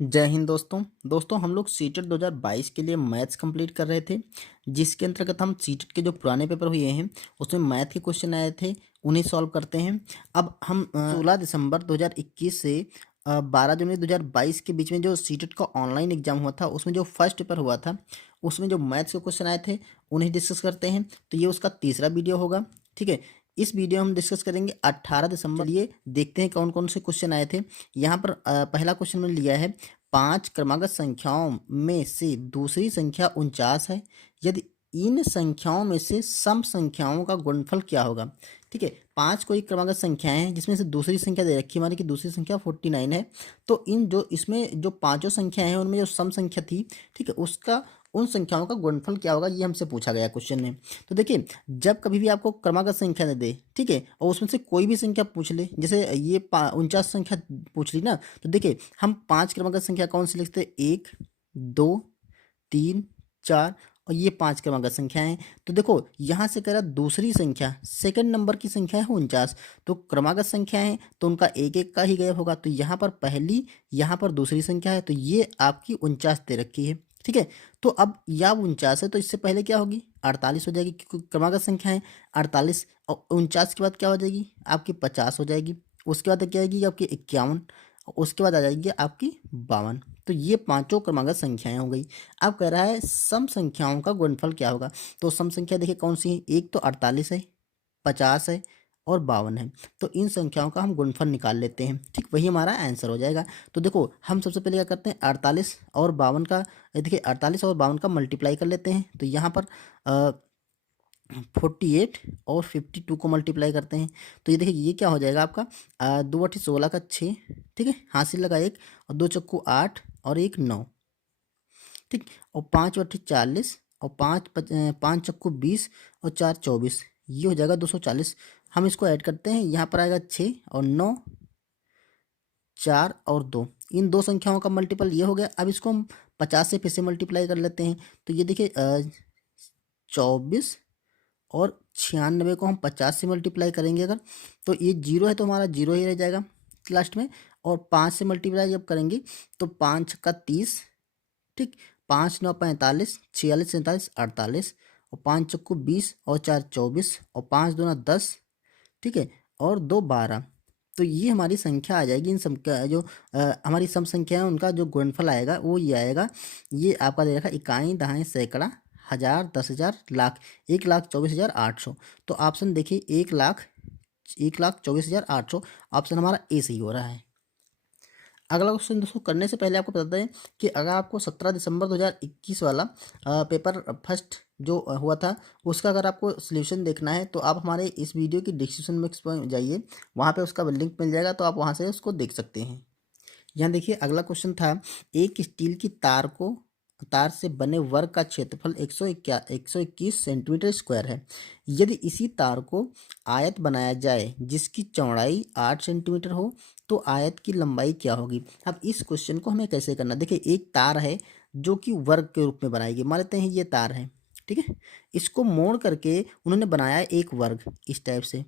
जय हिंद दोस्तों हम लोग सीटेट 2022 के लिए मैथ्स कंप्लीट कर रहे थे, जिसके अंतर्गत हम सीटेट के जो पुराने पेपर हुए हैं उसमें मैथ के क्वेश्चन आए थे, उन्हें सॉल्व करते हैं। अब हम 16 दिसंबर 2021 से 12 जनवरी 2022 के बीच में जो सीटेट का ऑनलाइन एग्जाम हुआ था उसमें जो फर्स्ट पेपर हुआ था उसमें जो मैथ्स के क्वेश्चन आए थे उन्हें डिस्कस करते हैं। तो ये उसका तीसरा वीडियो होगा। ठीक है, इस वीडियो में हम डिस्कस करेंगे 18 दिसंबर। चलिए देखते हैं कौन कौन से क्वेश्चन आए थे। यहाँ पर पहला क्वेश्चन मैंने लिया है, 5 क्रमागत संख्याओं में से दूसरी संख्या 49 है, यदि इन संख्याओं में से सम संख्याओं का गुणनफल क्या होगा। ठीक है, 5 कोई क्रमागत संख्याएं हैं जिसमें से दूसरी संख्या दे रखी है हमारी कि दूसरी संख्या 49 है। तो इन जो इसमें जो पांचों संख्याएं हैं उनमें जो सम संख्या थी, ठीक है, उसका उन संख्याओं का गुणनफल क्या होगा, ये हमसे पूछा गया क्वेश्चन में। तो देखिए, जब कभी भी आपको क्रमागत संख्या दे दे, ठीक है, और उसमें से कोई भी संख्या पूछ ले, जैसे ये 49 संख्या पूछ ली ना, तो देखिए हम 5 क्रमागत संख्या कौन सी लिखते हैं, 1 2 3 4, और ये 5 क्रमागत संख्या है। तो देखो यहाँ से कह रहा दूसरी संख्या, सेकंड नंबर की संख्या है 49, तो क्रमागत संख्या है तो उनका एक एक का ही गैप होगा। तो यहाँ पर पहली, यहाँ पर दूसरी संख्या है, तो ये आपकी 49 दे रखी है। ठीक है, तो अब या 49 है तो इससे पहले क्या होगी, 48 हो जाएगी, क्योंकि क्रमागत संख्या है 48, और 49 के बाद क्या हो जाएगी आपकी 50 हो जाएगी। उसके बाद क्या आएगी आपकी 51, उसके बाद आ जाएगी आपकी 52। तो ये पांचों क्रमागत संख्याएं हो गई। अब कह रहा है सम संख्याओं का गुणनफल क्या होगा। तो सम संख्या देखिए कौन सी है, एक तो 48 है, 50 है और 52 है। तो इन संख्याओं का हम गुणनफल निकाल लेते हैं। ठीक, वही हमारा आंसर हो जाएगा। तो देखो हम सबसे पहले क्या करते हैं, 48 और 52 का, देखिए 48 और 52 का मल्टीप्लाई कर लेते हैं। तो यहाँ पर 48 और 52 को मल्टीप्लाई करते हैं। तो ये देखिए ये क्या हो जाएगा आपका, 2 × 16 का 6, ठीक है, हासिल लगा 1, और 2 × 8 और 1 9, ठीक, और 5 × 40 और 5 × 20 और 4 × 24, ये हो जाएगा 240। हम इसको ऐड करते हैं, यहाँ पर आएगा 6 और 9, 4 और 2, इन दो संख्याओं का मल्टीपल ये हो गया। अब इसको हम 50 से फिर से मल्टीप्लाई कर लेते हैं। तो ये देखिए 24 और 96 को हम 50 से मल्टीप्लाई करेंगे अगर, तो ये जीरो है तो हमारा जीरो ही रह जाएगा लास्ट में। और 5 से मल्टीप्लाई जब करेंगे तो 5 का 30, ठीक, 5 9 45, 46 47 48, और 5 चक्कू 20 और 4 24, और 5 दूना 10, ठीक है, और 2 12। तो ये हमारी संख्या आ जाएगी। इन संख्या जो हमारी सम संख्या है उनका जो गुणनफल आएगा वो ये आएगा। ये आपका दे रखा इकाई दहाई सैकड़ा हज़ार 10,000 लाख, 1,24,800। तो ऑप्शन देखिए 1,24,800, ऑप्शन हमारा ए सही हो रहा है। अगला क्वेश्चन दोस्तों करने से पहले आपको बता दें कि अगर आपको 17 दिसंबर 2021 वाला पेपर फर्स्ट जो हुआ था उसका अगर आपको सॉल्यूशन देखना है तो आप हमारे इस वीडियो की डिस्क्रिप्शन में जाइए, वहाँ पे उसका लिंक मिल जाएगा, तो आप वहाँ से उसको देख सकते हैं। यहाँ देखिए अगला क्वेश्चन था, एक स्टील की तार से बने वर्ग का क्षेत्रफल 121 सेंटीमीटर स्क्वायर है। यदि इसी तार को आयत बनाया जाए जिसकी चौड़ाई 8 सेंटीमीटर हो तो आयत की लंबाई क्या होगी। अब इस क्वेश्चन को हमें कैसे करना, देखिए एक तार है जो कि वर्ग के रूप में बनाई गई, मान लेते हैं ये तार है, ठीक है, इसको मोड़ करके उन्होंने बनाया एक वर्ग, इस टाइप से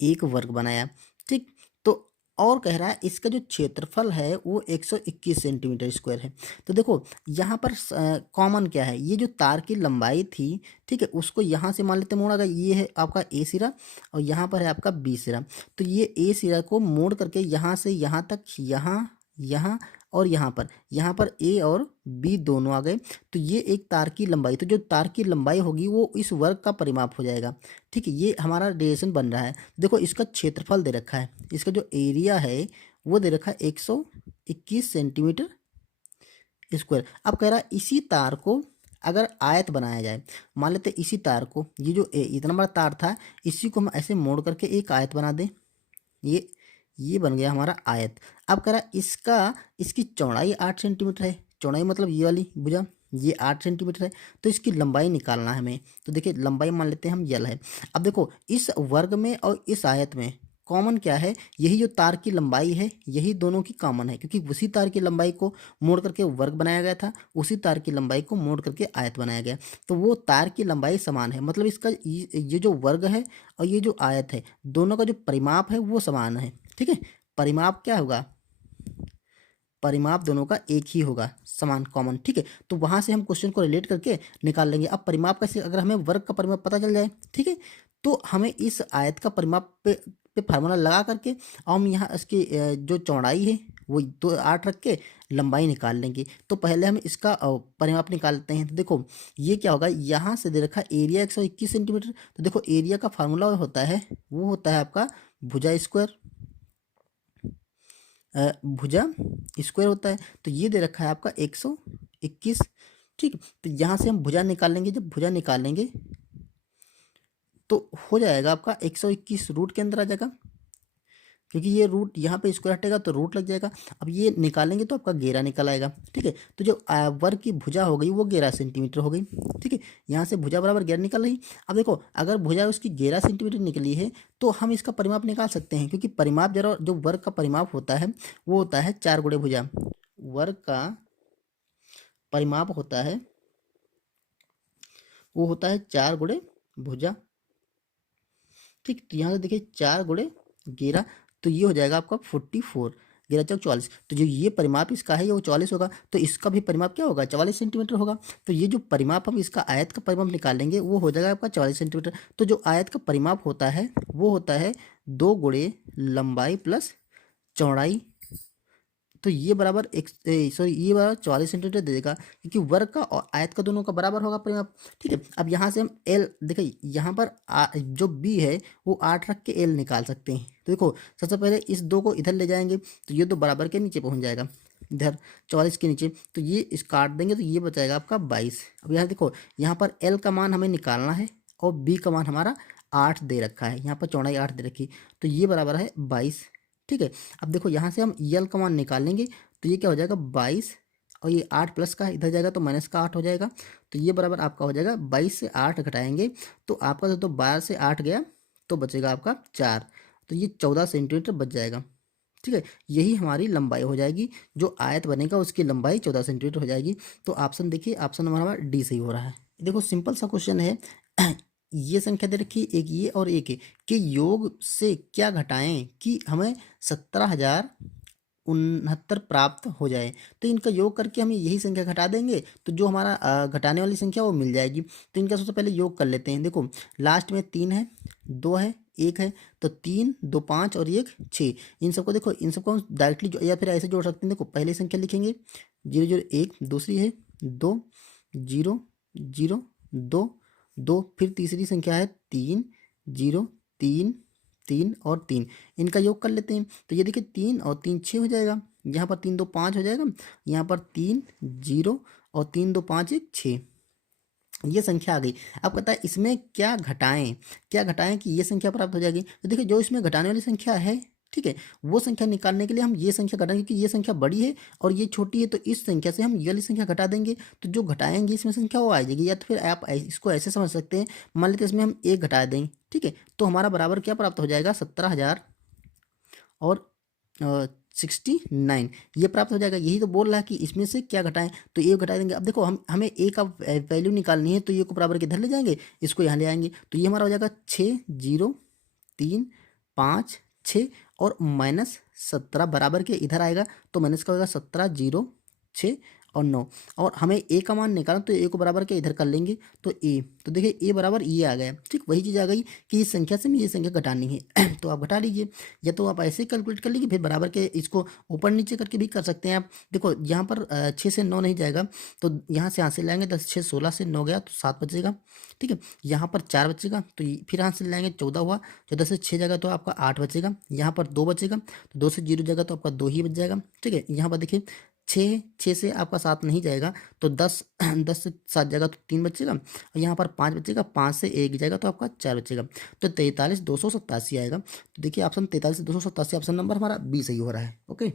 एक वर्ग बनाया, ठीक। तो और कह रहा है इसका जो क्षेत्रफल है वो 121 सेंटीमीटर स्क्वायर है। तो देखो यहाँ पर कॉमन क्या है, ये जो तार की लंबाई थी, ठीक है, उसको यहाँ से मान लेते हैं मोड़ा गया, ये है आपका ए सिरा और यहाँ पर है आपका बी सिरा। तो ये ए सिरा को मोड़ करके यहाँ से यहाँ तक, यहाँ यहाँ और यहाँ पर ए और बी दोनों आ गए। तो ये एक तार की लंबाई, तो जो तार की लंबाई होगी वो इस वर्ग का परिमाप हो जाएगा। ठीक है, ये हमारा रिलेशन बन रहा है। देखो इसका क्षेत्रफल दे रखा है, इसका जो एरिया है वो दे रखा है 121 सेंटीमीटर स्क्वायर। अब कह रहा है इसी तार को अगर आयत बनाया जाए, मान लेते हैं इसी तार को, ये जो इतना बड़ा तार था इसी को हम ऐसे मोड़ करके एक आयत बना दें, ये बन गया हमारा आयत। अब कह रहा है इसकी चौड़ाई 8 सेंटीमीटर है, चौड़ाई मतलब ये वाली भुजा, ये 8 सेंटीमीटर है, तो इसकी लंबाई निकालना है हमें। तो देखिए लंबाई मान लेते हैं हम यल है। अब देखो इस वर्ग में और इस आयत में कॉमन क्या है, यही जो तार की लंबाई है यही दोनों की कॉमन है, क्योंकि उसी तार की लंबाई को मोड़ करके वर्ग बनाया गया था, उसी तार की लंबाई को मोड़ करके आयत बनाया गया। तो वो तार की लंबाई समान है, मतलब इसका ये जो वर्ग है और ये जो आयत है दोनों का जो परिमाप है वो समान है। ठीक है, परिमाप क्या होगा, परिमाप दोनों का एक ही होगा, समान कॉमन, ठीक है। तो वहाँ से हम क्वेश्चन को रिलेट करके निकाल लेंगे। अब परिमाप कैसे, अगर हमें वर्ग का परिमाप पता चल जाए, ठीक है, तो हमें इस आयत का परिमाप पे फार्मूला लगा करके और हम यहाँ इसकी जो चौड़ाई है वो 8 रख के लंबाई निकाल लेंगे। तो पहले हम इसका परिमाप निकालते हैं। तो देखो ये क्या होगा, यहाँ से दे रखा एरिया 121 सेंटीमीटर। तो देखो एरिया का फार्मूला होता है, वो होता है आपका भुजा स्क्वायर, भुजा स्क्वायर होता है। तो ये दे रखा है आपका 121, ठीक है। तो यहाँ से हम भुजा निकाल लेंगे, जब भुजा निकाल लेंगे तो हो जाएगा आपका 121 रूट के अंदर आ जाएगा, क्योंकि ये रूट यहाँ पे स्क्वायर हटेगा तो रूट लग जाएगा। अब ये निकालेंगे तो आपका 11 निकल आएगा, ठीक है। तो जो वर्ग की भुजा हो गई वो 11 सेंटीमीटर हो गई, ठीक है। यहाँ से भुजा बराबर 11 निकल रही। अब देखो अगर भुजा उसकी 11 सेंटीमीटर निकली है तो हम इसका परिमाप निकाल सकते हैं, क्योंकि परिमाप जरा जो वर्ग का परिमाप होता है वो होता है 4 गुणे भुजा। वर्ग का परिमाप होता है वो होता है 4 गुणे भुजा, ठीक। तो यहाँ से देखिए 4 गुणे 11, तो ये हो जाएगा आपका 44, 11 चौक 44। तो जो ये परिमाप इसका है ये वो 44 होगा, तो इसका भी परिमाप क्या होगा, 44 सेंटीमीटर होगा। तो ये जो परिमाप हम इसका आयत का परिमाप निकालेंगे वो हो जाएगा आपका 44 सेंटीमीटर। तो जो आयत का परिमाप होता है वो होता है 2 गुणे लंबाई प्लस चौड़ाई। तो ये बराबर सॉरी ये बराबर 44 सेंटीमीटर दे देगा, क्योंकि वर्ग का और आयत का दोनों का बराबर होगा परिमाप, ठीक है। अब यहाँ से हम एल देखिए यहाँ पर जो बी है वो 8 रख के एल निकाल सकते हैं। तो देखो सबसे पहले इस 2 को इधर ले जाएंगे तो ये 2 बराबर के नीचे पहुँच जाएगा, इधर 44 के नीचे। तो ये इस काट देंगे तो ये बचाएगा आपका 22। अब यहाँ देखो यहाँ पर एल का मान हमें निकालना है और बी का मान हमारा 8 दे रखा है, यहाँ पर चौड़ाई 8 दे रखी, तो ये बराबर है 22, ठीक है। अब देखो यहाँ से हम यल का मान निकालेंगे तो ये क्या हो जाएगा 22, और ये 8 प्लस का इधर जाएगा तो माइनस का 8 हो जाएगा। तो ये बराबर आपका हो जाएगा 22 से 8 घटाएंगे तो आपका तो 12 से 8 गया तो बचेगा आपका 4, तो ये 14 सेंटीमीटर बच जाएगा, ठीक है। यही हमारी लंबाई हो जाएगी, जो आयत बनेगा उसकी लंबाई 14 सेंटीमीटर हो जाएगी। तो ऑप्शन देखिए, ऑप्शन नंबर हमारा डी सही हो रहा है। देखो सिंपल सा क्वेश्चन है ये संख्या दे रखी एक ये और एक है कि योग से क्या घटाएं कि हमें 17,069 प्राप्त हो जाए। तो इनका योग करके हम यही संख्या घटा देंगे तो जो हमारा घटाने वाली संख्या वो मिल जाएगी। तो इनका सबसे पहले योग कर लेते हैं। देखो लास्ट में 3 है, 2 है, 1 है, तो 3 2 5 और 1 6। इन सबको देखो, इन सबको हम डायरेक्टली या फिर ऐसे जोड़ सकते हैं। देखो पहली संख्या लिखेंगे 0 0 1, दूसरी है 2 0 0 2 2, फिर तीसरी संख्या है 3 0 3 3 और 3। इनका योग कर लेते हैं तो ये देखिए 3 और 3 6 हो जाएगा, यहाँ पर 3 2 5 हो जाएगा, यहाँ पर 3 0 और 3 2 5 1 6, ये संख्या आ गई। अब कहता है इसमें क्या घटाएं, क्या घटाएं कि ये संख्या प्राप्त हो जाएगी। तो देखिए जो इसमें घटाने वाली संख्या है, ठीक है, वो संख्या निकालने के लिए हम ये संख्या घटाएंगे, क्योंकि ये संख्या बड़ी है और ये छोटी है, तो इस संख्या से हम ये वाली संख्या घटा देंगे तो जो घटाएंगे इसमें संख्या वो आ जाएगी। या तो फिर आप इसको ऐसे समझ सकते हैं, मान लेते इसमें हम 1 घटा देंगे, ठीक है, तो हमारा बराबर क्या प्राप्त हो जाएगा 17,000 और 69 ये प्राप्त हो जाएगा। यही तो बोल रहा है कि इसमें से क्या घटाएं, तो ये घटा देंगे। अब देखो हमें ए का वैल्यू निकालनी है तो ये को बराबर के इधर ले जाएंगे, इसको यहाँ ले आएंगे, तो ये हमारा हो जाएगा 6 0 3 5 6 और -17 बराबर के इधर आएगा तो माइनस का होगा 17 0 6 और 9। और हमें ए का मान निकालना तो ए को बराबर के इधर कर लेंगे तो ए, तो देखिए ए बराबर ये आ गया, ठीक। वही चीज़ आ गई कि इस संख्या से हमें ये संख्या घटानी है तो आप घटा लीजिए, या तो आप ऐसे कैलकुलेट कर लीजिए, फिर बराबर के इसको ऊपर नीचे करके भी कर सकते हैं आप। देखो यहाँ पर 6 से 9 नहीं जाएगा तो यहाँ से लाएंगे 10 6 16 से 9 गया तो 7 बचेगा, ठीक है। यहाँ पर 4 बचेगा तो फिर यहाँ से लाएंगे 14 हुआ, 14 से 6 जाएगा तो आपका 8 बचेगा, यहाँ पर 2 बचेगा तो 2 से 0 जाएगा तो आपका 2 ही बच जाएगा, ठीक है। यहाँ पर देखिए 6 से आपका 7 नहीं जाएगा तो 10 10 से 7 जाएगा तो 3 बचेगा, और यहाँ पर 5 बचेगा, 5 से 1 जाएगा तो आपका 4 बचेगा, तो 43 287 आएगा। तो देखिए ऑप्शन 43 287 ऑप्शन नंबर हमारा बी सही हो रहा है। ओके,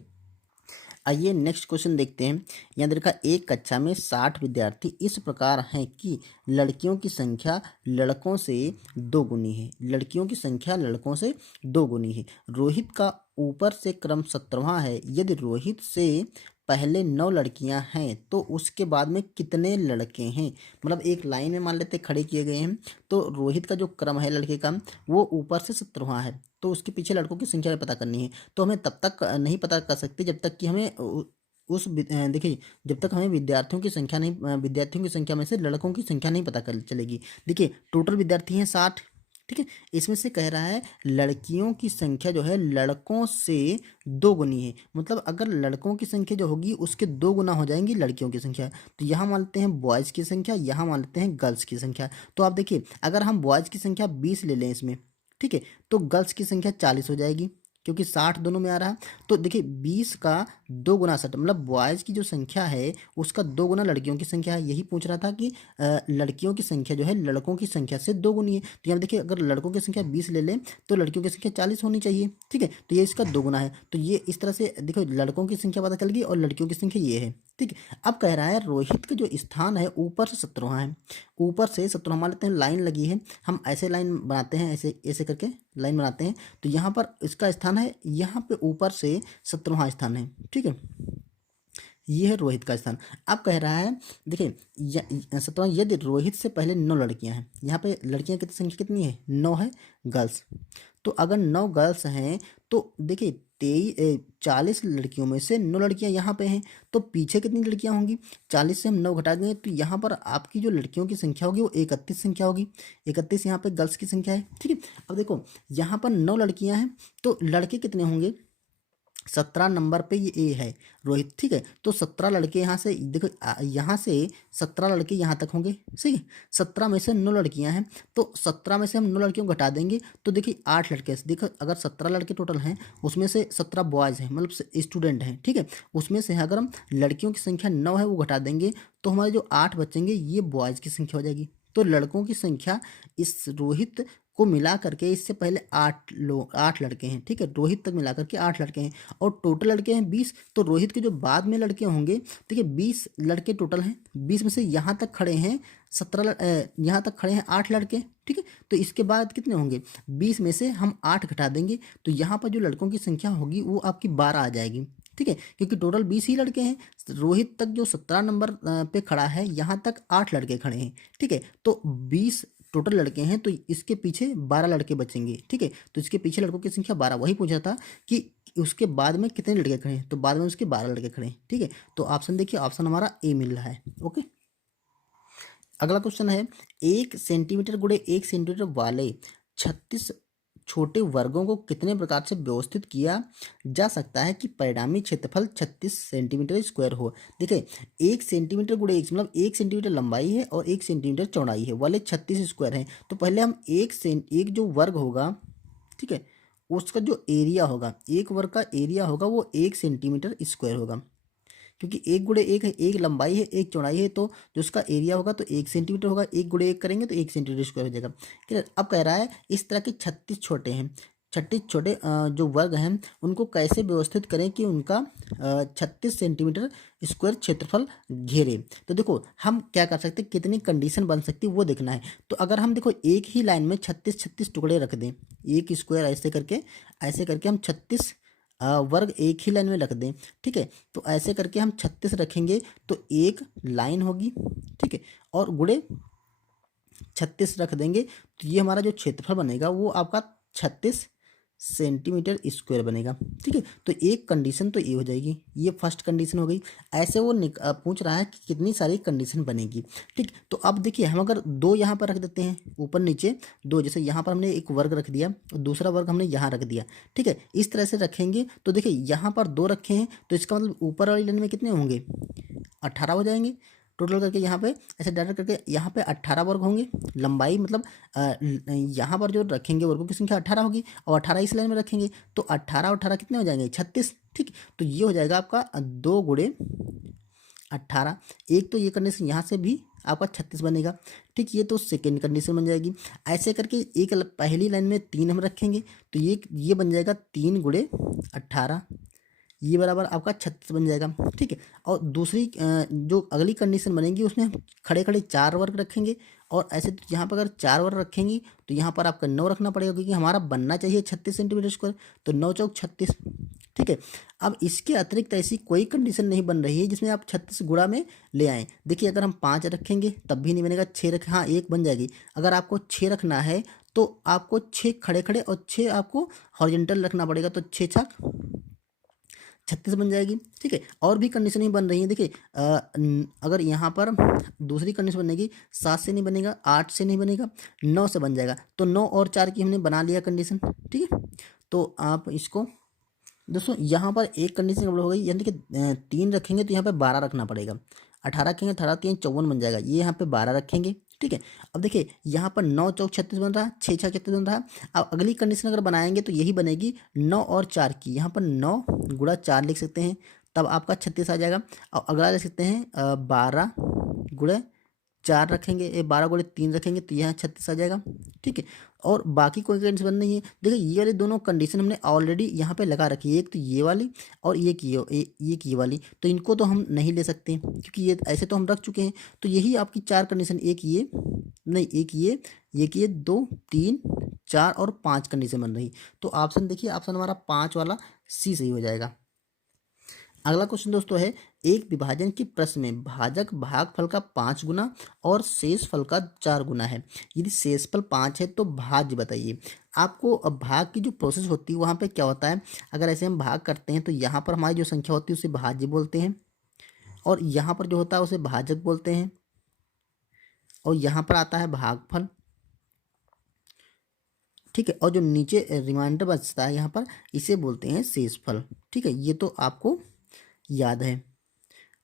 आइए नेक्स्ट क्वेश्चन देखते हैं। यहाँ देखा एक कक्षा में 60 विद्यार्थी इस प्रकार हैं कि लड़कियों की संख्या लड़कों से 2 गुनी है, लड़कियों की संख्या लड़कों से 2 गुनी है। रोहित का ऊपर से क्रम 17वां है। यदि रोहित से पहले 9 लड़कियां हैं तो उसके बाद में कितने लड़के हैं। मतलब एक लाइन में मान लेते खड़े किए गए हैं, तो रोहित का जो क्रम है लड़के का वो ऊपर से 17वां है, तो उसके पीछे लड़कों की संख्या पता करनी है। तो हमें तब तक नहीं पता कर सकते जब तक कि हमें देखिए, जब तक हमें विद्यार्थियों की संख्या में से लड़कों की संख्या नहीं पता कर चलेगी। देखिए, टोटल विद्यार्थी हैं 60, ठीक है। इसमें से कह रहा है लड़कियों की संख्या जो है लड़कों से 2 गुनी है। मतलब अगर लड़कों की संख्या जो होगी उसके 2 गुना हो जाएंगी लड़कियों की संख्या। तो यहाँ मान लेते हैं बॉयज़ की संख्या, यहाँ मान लेते हैं गर्ल्स की संख्या। तो आप देखिए, अगर हम बॉयज़ की संख्या 20 ले लें इसमें, ठीक है, तो गर्ल्स की संख्या 40 हो जाएगी, क्योंकि 60 दोनों में आ रहा है। तो देखिए, 20 का 2 गुना 60, मतलब बॉयज़ की जो संख्या है उसका 2 गुना लड़कियों की संख्या है। यही पूछ रहा था कि लड़कियों की संख्या जो है लड़कों की संख्या से 2 गुनी है। तो यहाँ देखिए, अगर लड़कों की संख्या 20 ले लें तो लड़कियों की संख्या 40 होनी चाहिए, ठीक है। तो ये इसका 2 गुना है। तो ये इस तरह से देखो, लड़कों की संख्या पता चल गई और लड़कियों की संख्या ये है, ठीक है। अब कह रहा है रोहित का जो स्थान है ऊपर से 17वां है। ऊपर से 17वां मान लेते हैं, लाइन लगी है, हम ऐसे लाइन बनाते हैं, ऐसे ऐसे करके लाइन बनाते हैं। तो यहाँ पर इसका स्थान है, यहाँ पे ऊपर से 17वां स्थान है, ठीक है। ये है रोहित का स्थान। अब कह रहा है, देखिए 17वां, यदि रोहित से पहले 9 लड़कियां हैं, यहाँ पे लड़कियां की संख्या कितनी है, 9 है गर्ल्स। तो अगर 9 गर्ल्स हैं तो देखिए 40 लड़कियों में से 9 लड़कियां यहाँ पे हैं, तो पीछे कितनी लड़कियां होंगी, 40 से हम 9 घटा देंगे तो यहाँ पर आपकी जो लड़कियों की संख्या होगी वो 31 संख्या होगी। 31 यहाँ पे गर्ल्स की संख्या है, ठीक है। अब देखो, यहाँ पर 9 लड़कियां हैं तो लड़के कितने होंगे, 17 नंबर पे ये ए है रोहित, ठीक है। तो 17 लड़के यहाँ से देखो, यहाँ से 17 लड़के यहाँ तक होंगे, सही है। 17 में से 9 लड़कियाँ हैं, तो 17 में से हम 9 लड़कियों को घटा देंगे तो देखिए 8 लड़के, देखो अगर 17 लड़के टोटल हैं उसमें से 17 बॉयज़ हैं, मतलब स्टूडेंट हैं, ठीक है। उसमें से अगर हम लड़कियों की संख्या 9 है वो घटा देंगे तो हमारे जो 8 बचेंगे ये बॉयज़ की संख्या हो जाएगी। तो लड़कों की संख्या इस रोहित को मिला करके इससे पहले 8 लड़के हैं, ठीक है। रोहित तक मिला करके 8 लड़के हैं और टोटल लड़के हैं 20। तो रोहित के जो बाद में लड़के होंगे, देखिए 20 लड़के टोटल हैं, 20 में से यहाँ तक खड़े हैं यहाँ तक खड़े हैं 8 लड़के, ठीक है। तो इसके बाद कितने होंगे, 20 में से हम 8 घटा देंगे तो यहाँ पर जो लड़कों की संख्या होगी वो आपकी 12 आ जाएगी, ठीक है। क्योंकि टोटल 20 ही लड़के हैं, रोहित तक जो 17 नंबर पे खड़ा है यहाँ तक 8 लड़के खड़े हैं, ठीक है। तो 20 टोटल लड़के हैं तो इसके पीछे 12 लड़के बचेंगे, ठीक है। तो इसके पीछे लड़कों की संख्या 12, वही पूछा था कि उसके बाद में कितने लड़के खड़े हैं, तो बाद में उसके 12 लड़के खड़े हैं, ठीक है। तो ऑप्शन देखिए, ऑप्शन हमारा ए मिल रहा है, ओके। अगला क्वेश्चन है, 1 सेंटीमीटर गुणे 1 सेंटीमीटर वाले 36 छोटे वर्गों को कितने प्रकार से व्यवस्थित किया जा सकता है कि परिणामी क्षेत्रफल 36 सेंटीमीटर स्क्वायर हो। देखिए, 1 सेंटीमीटर गुणे 1 मतलब 1 सेंटीमीटर लंबाई है और 1 सेंटीमीटर चौड़ाई है, वाले 36 स्क्वायर हैं। तो पहले हम एक जो वर्ग होगा, ठीक है, उसका जो एरिया होगा, एक वर्ग का एरिया होगा वो 1 सेंटीमीटर स्क्वायर होगा, क्योंकि 1 गुणे 1 है, एक लंबाई है एक चौड़ाई है, तो जो उसका एरिया होगा तो 1 सेंटीमीटर होगा, 1 गुणे 1 करेंगे तो 1 सेंटीमीटर स्क्वायर हो जाएगा। क्लियर। अब कह रहा है इस तरह के 36 छोटे हैं, 36 छोटे जो वर्ग हैं उनको कैसे व्यवस्थित करें कि उनका 36 सेंटीमीटर स्क्वायर क्षेत्रफल घेरे। तो देखो, हम क्या कर सकते हैं, कितनी कंडीशन बन सकती है वो देखना है। तो अगर हम देखो एक ही लाइन में 36 टुकड़े रख दें, एक स्क्वायर ऐसे करके हम 36 वर्ग एक ही लाइन में रख दें, ठीक है। तो ऐसे करके हम 36 रखेंगे तो एक लाइन होगी, ठीक है, और गुणे 36 रख देंगे तो ये हमारा जो क्षेत्रफल बनेगा वो आपका 36 सेंटीमीटर स्क्वायर बनेगा, ठीक है। तो एक कंडीशन तो ये हो जाएगी, ये फर्स्ट कंडीशन हो गई। ऐसे वो पूछ रहा है कि कितनी सारी कंडीशन बनेगी, ठीक। तो अब देखिए, हम अगर 2 यहाँ पर रख देते हैं, ऊपर नीचे 2, जैसे यहाँ पर हमने एक वर्ग रख दिया और दूसरा वर्ग हमने यहाँ रख दिया, ठीक है। इस तरह से रखेंगे तो देखिए यहाँ पर 2 रखे हैं तो इसका मतलब ऊपर वाली लाइन में कितने होंगे, 18 हो जाएंगे टोटल करके। यहाँ पे ऐसे डायरेक्ट करके यहाँ पे 18 वर्ग होंगे, लंबाई मतलब यहाँ पर जो रखेंगे वर्गों की संख्या 18 होगी और 18 इस लाइन में रखेंगे तो 18 कितने हो जाएंगे, 36, ठीक। तो ये हो जाएगा आपका 2 गुणे 18। एक तो ये कंडीशन यहाँ से भी आपका 36 बनेगा, ठीक। ये तो सेकेंड कंडीशन बन जाएगी। ऐसे करके एक पहली लाइन में 3 हम रखेंगे तो ये बन जाएगा 3 गुणे 18, ये बराबर आपका 36 बन जाएगा, ठीक है। और दूसरी जो अगली कंडीशन बनेगी उसमें हम खड़े खड़े 4 वर्ग रखेंगे और ऐसे तो यहाँ पर अगर 4 वर्ग रखेंगी तो यहाँ पर आपका 9 रखना पड़ेगा, क्योंकि हमारा बनना चाहिए 36 सेंटीमीटर स्क्वायर, तो 9 चौक 36, ठीक है। अब इसके अतिरिक्त ऐसी कोई कंडीशन नहीं बन रही है जिसमें आप 36 गुणा में ले आएँ। देखिए, अगर हम 5 रखेंगे तब भी नहीं बनेगा, 6 रखें, हाँ 1 बन जाएगी। अगर आपको 6 रखना है तो आपको 6 खड़े खड़े और 6 आपको हॉरिजॉन्टल रखना पड़ेगा, तो 6 छक 36 बन जाएगी। ठीक है, और भी कंडीशन ही बन रही है। देखिए अगर यहाँ पर दूसरी कंडीशन बनेगी, 7 से नहीं बनेगा, 8 से नहीं बनेगा, 9 से बन जाएगा। तो 9 और 4 की हमने बना लिया कंडीशन। ठीक है, तो आप इसको दोस्तों यहाँ पर एक कंडीशन गड़बड़ हो गई, यानी कि 3 रखेंगे तो यहाँ पे 12 रखना पड़ेगा। 18 रखेंगे, 18 3 54 बन जाएगा, ये यहाँ पे 12 रखेंगे। ठीक है, अब देखिए यहाँ पर 9 चौक 36 बन रहा है, 6 6 36 बन रहा है। अब अगली कंडीशन अगर बनाएंगे तो यही बनेगी 9 और 4 की, यहाँ पर 9 गुणा 4 लिख सकते हैं, तब आपका 36 आ जाएगा। और अगला लिख सकते हैं 12 गुणे 4 रखेंगे, 12 गुणे 3 रखेंगे तो यहाँ 36 आ जाएगा। ठीक है, और बाकी कोई कंडीशन बन नहीं है। देखिए ये वाली दोनों कंडीशन हमने ऑलरेडी यहाँ पे लगा रखी है, एक तो ये वाली और एक ये वाली, तो इनको तो हम नहीं ले सकते क्योंकि ये ऐसे तो हम रख चुके हैं। तो यही आपकी 4 कंडीशन, एक ये नहीं, एक ये 2 3 4 और 5 कंडीशन बन रही। तो ऑप्शन देखिए, ऑप्शन हमारा 5 वाला सी सही हो जाएगा। अगला क्वेश्चन दोस्तों है, एक विभाजन की प्रश्न में भाजक भागफल का 5 गुना और शेषफल का 4 गुना है। यदि शेषफल 5 है तो भाज्य बताइए। आपको अब भाग की जो प्रोसेस होती है वहाँ पे क्या होता है, अगर ऐसे हम भाग करते हैं तो यहाँ पर हमारी जो संख्या होती है उसे भाज्य बोलते हैं, और यहाँ पर जो होता है उसे भाजक बोलते हैं, और यहाँ पर आता है भागफल। ठीक है, और जो नीचे रिमाइंडर बचता है यहाँ पर, इसे बोलते हैं शेषफल। ठीक है, ये तो आपको याद है।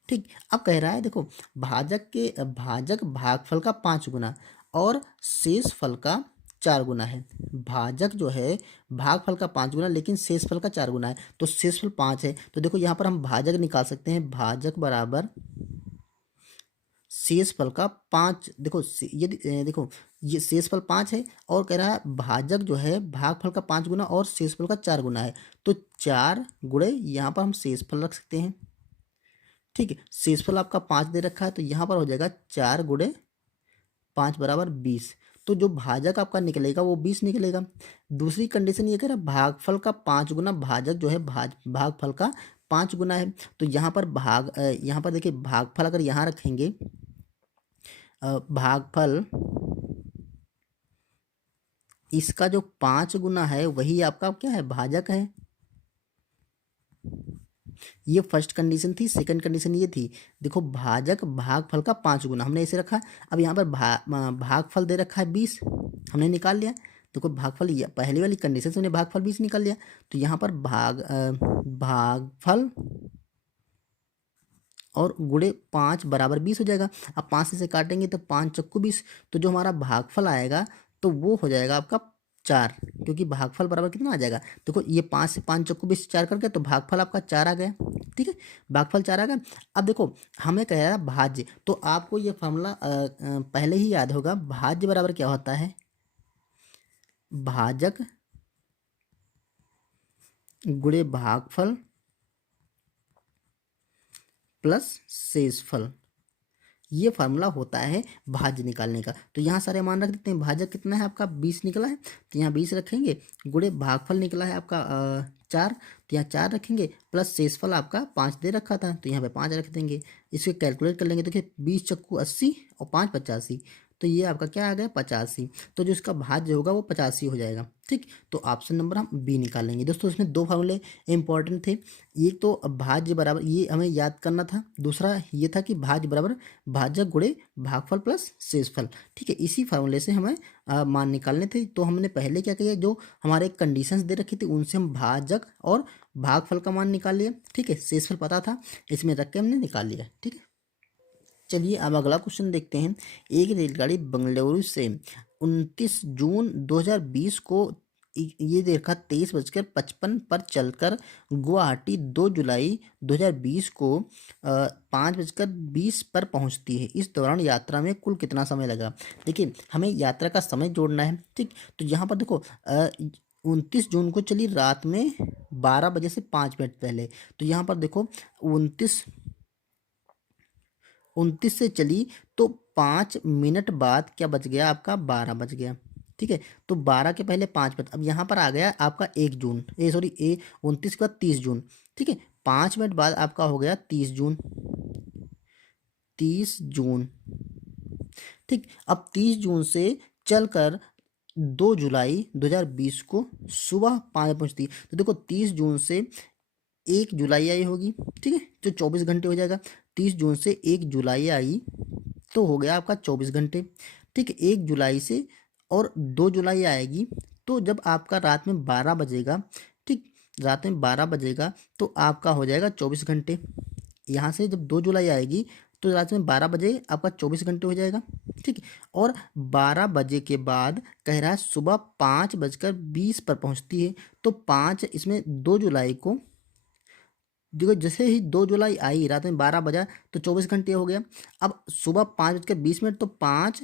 ठीक, अब कह रहा है देखो, भाजक भागफल का 5 गुना और शेषफल का 4 गुना है। भाजक जो है भागफल का 5 गुना, लेकिन शेषफल का 4 गुना है। तो शेषफल 5 है, तो देखो यहाँ पर हम भाजक निकाल सकते हैं, भाजक बराबर शेषफल का 5। देखो यदि देखो ये शेषफल 5 है और कह रहा है भाजक जो है भागफल का 5 गुना और शेषफल का 4 गुना है, तो 4 गुणे यहाँ पर हम शेषफल रख सकते हैं। ठीक है, शेषफल आपका 5 दे रखा है, तो यहाँ पर हो जाएगा 4 गुणे 5 बराबर 20। तो जो भाजक आपका निकलेगा वो 20 निकलेगा। दूसरी कंडीशन ये कह रहा है भागफल का 5 गुना, भाजक जो है भागफल का 5 गुना है। तो यहाँ पर यहाँ पर देखिए भागफल अगर यहाँ रखेंगे, भागफल इसका जो 5 गुना है वही आपका क्या है, भाजक है। ये फर्स्ट कंडीशन थी। सेकंड कंडीशन ये थी, देखो भाजक भागफल का 5 गुना हमने ऐसे रखा। अब यहाँ पर भागफल दे रखा है 20, हमने निकाल लिया। देखो भागफल, पहली वाली कंडीशन से हमने भागफल 20 निकाल लिया, तो यहाँ पर भागफल और गुणे 5 बराबर 20 हो जाएगा। अब 5 से काटेंगे तो 5 चक्कू 20, तो जो हमारा भागफल आएगा तो वो हो जाएगा आपका 4, क्योंकि भागफल बराबर कितना आ जाएगा, देखो ये 5 से 5 चक्कू 20 4 करके, तो भागफल आपका 4 आ गया। ठीक है, भागफल 4 आ गया। अब देखो हमें कह रहा है भाज्य, तो आपको ये फॉर्मूला पहले ही याद होगा। भाज्य बराबर क्या होता है, भाजक गुणे भागफल प्लस शेषफल, ये फार्मूला होता है भाज्य निकालने का। तो यहाँ सारे मान रख देते हैं। भाजक कितना है आपका 20 निकला है, तो यहाँ 20 रखेंगे, गुणे भागफल निकला है आपका 4, तो यहाँ 4 रखेंगे, प्लस शेषफल आपका 5 दे रखा था, तो यहाँ पे 5 रख देंगे। इसको कैलकुलेट कर लेंगे, देखिए 20 चक्कू 80 और 5 85, तो ये आपका क्या आ गया 85। तो जो इसका भाज्य होगा वो 85 हो जाएगा। ठीक, तो ऑप्शन नंबर हम बी निकालेंगे। दोस्तों इसमें 2 फार्मूले इंपॉर्टेंट थे, एक तो भाज्य बराबर ये हमें याद करना था, दूसरा ये था कि भाज्य बराबर भाजक गुणे भागफल प्लस शेषफल। ठीक है, इसी फार्मूले से हमें मान निकालने थे। तो हमने पहले क्या किया, जो हमारे कंडीशंस दे रखी थी उनसे हम भाजक और भागफल का मान निकाल लिया। ठीक है, शेषफल पता था, इसमें रख के हमने निकाल लिया। ठीक है, चलिए अब अगला क्वेश्चन देखते हैं। एक रेलगाड़ी बेंगलुरु से 29 जून 2020 को ये देखा 23:55 पर चलकर गुवाहाटी 2 जुलाई 2020 को 5:20 पर पहुंचती है। इस दौरान यात्रा में कुल कितना समय लगा। देखिए हमें यात्रा का समय जोड़ना है। ठीक, तो यहाँ पर देखो 29 जून को चली रात में 12 बजे से 5 मिनट पहले, तो यहाँ पर देखो 29 से चली तो 5 मिनट बाद क्या बच गया आपका 12 बज गया। ठीक है, तो 12 के पहले 5 मिनट, अब यहाँ पर आ गया आपका 1 जून, 29 के बाद 30 जून। ठीक है, 5 मिनट बाद आपका हो गया 30 जून, 30 जून। ठीक, अब 30 जून से चलकर 2 जुलाई 2020 को सुबह 5 बजे पहुँचती है। तो देखो 30 जून से 1 जुलाई आई होगी, ठीक है, जो 24 घंटे हो जाएगा। 30 जून से 1 जुलाई आई तो हो गया आपका 24 घंटे, ठीक है। 1 जुलाई से और 2 जुलाई आएगी तो जब आपका रात में 12 बजेगा, ठीक, रात में 12 बजेगा तो आपका हो जाएगा 24 घंटे। यहाँ से जब 2 जुलाई आएगी तो रात में 12 बजे आपका 24 घंटे हो जाएगा, ठीक है। और 12 बजे के बाद कह रहा है सुबह 5:20 पर पहुँचती है, तो 5 इसमें 2 जुलाई को देखो, जैसे ही 2 जुलाई आई रात में 12 बजा तो 24 घंटे हो गया। अब सुबह 5:20 तो 5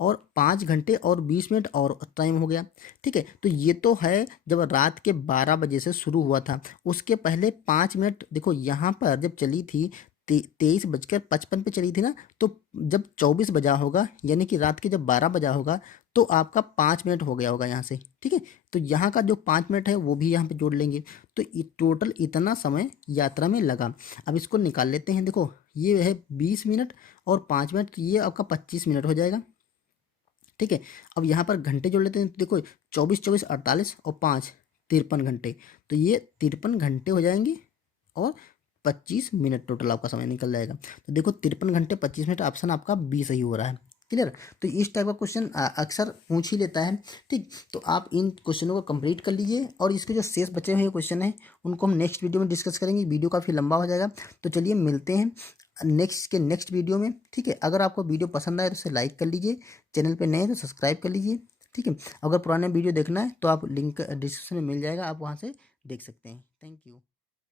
और 5 घंटे और 20 मिनट और टाइम हो गया, ठीक है। तो ये तो है जब रात के 12 बजे से शुरू हुआ था, उसके पहले 5 मिनट देखो यहाँ पर जब चली थी 23:55 पे चली थी ना, तो जब 24 बजा होगा यानी कि रात के जब 12 बजा होगा तो आपका 5 मिनट हो गया होगा यहाँ से, ठीक है। तो यहाँ का जो 5 मिनट है वो भी यहाँ पे जोड़ लेंगे, तो टोटल इतना समय यात्रा में लगा। अब इसको निकाल लेते हैं, देखो ये है 20 मिनट और 5 मिनट, तो ये आपका 25 मिनट हो जाएगा, ठीक है। अब यहाँ पर घंटे जोड़ लेते हैं, तो देखो 24 24 48 और 5 53 घंटे, तो ये 53 घंटे हो जाएंगे और 25 मिनट टोटल आपका समय निकल जाएगा। तो देखो 53 घंटे 25 मिनट, ऑप्शन आपका बी सही हो रहा है। क्लियर। तो इस टाइप का क्वेश्चन अक्सर पूछ ही लेता है, ठीक। तो आप इन क्वेश्चनों को कंप्लीट कर लीजिए और इसके जो शेष बचे हुए क्वेश्चन हैं उनको हम नेक्स्ट वीडियो में डिस्कस करेंगे। वीडियो काफ़ी लंबा हो जाएगा, तो चलिए मिलते हैं नेक्स्ट वीडियो में, ठीक है। अगर आपको वीडियो पसंद आए तो इसे लाइक कर लीजिए, चैनल पे नए हैं तो सब्सक्राइब कर लीजिए, ठीक है। अगर पुराने वीडियो देखना है तो आप लिंक डिस्क्रिप्शन में मिल जाएगा, आप वहाँ से देख सकते हैं। Thank you.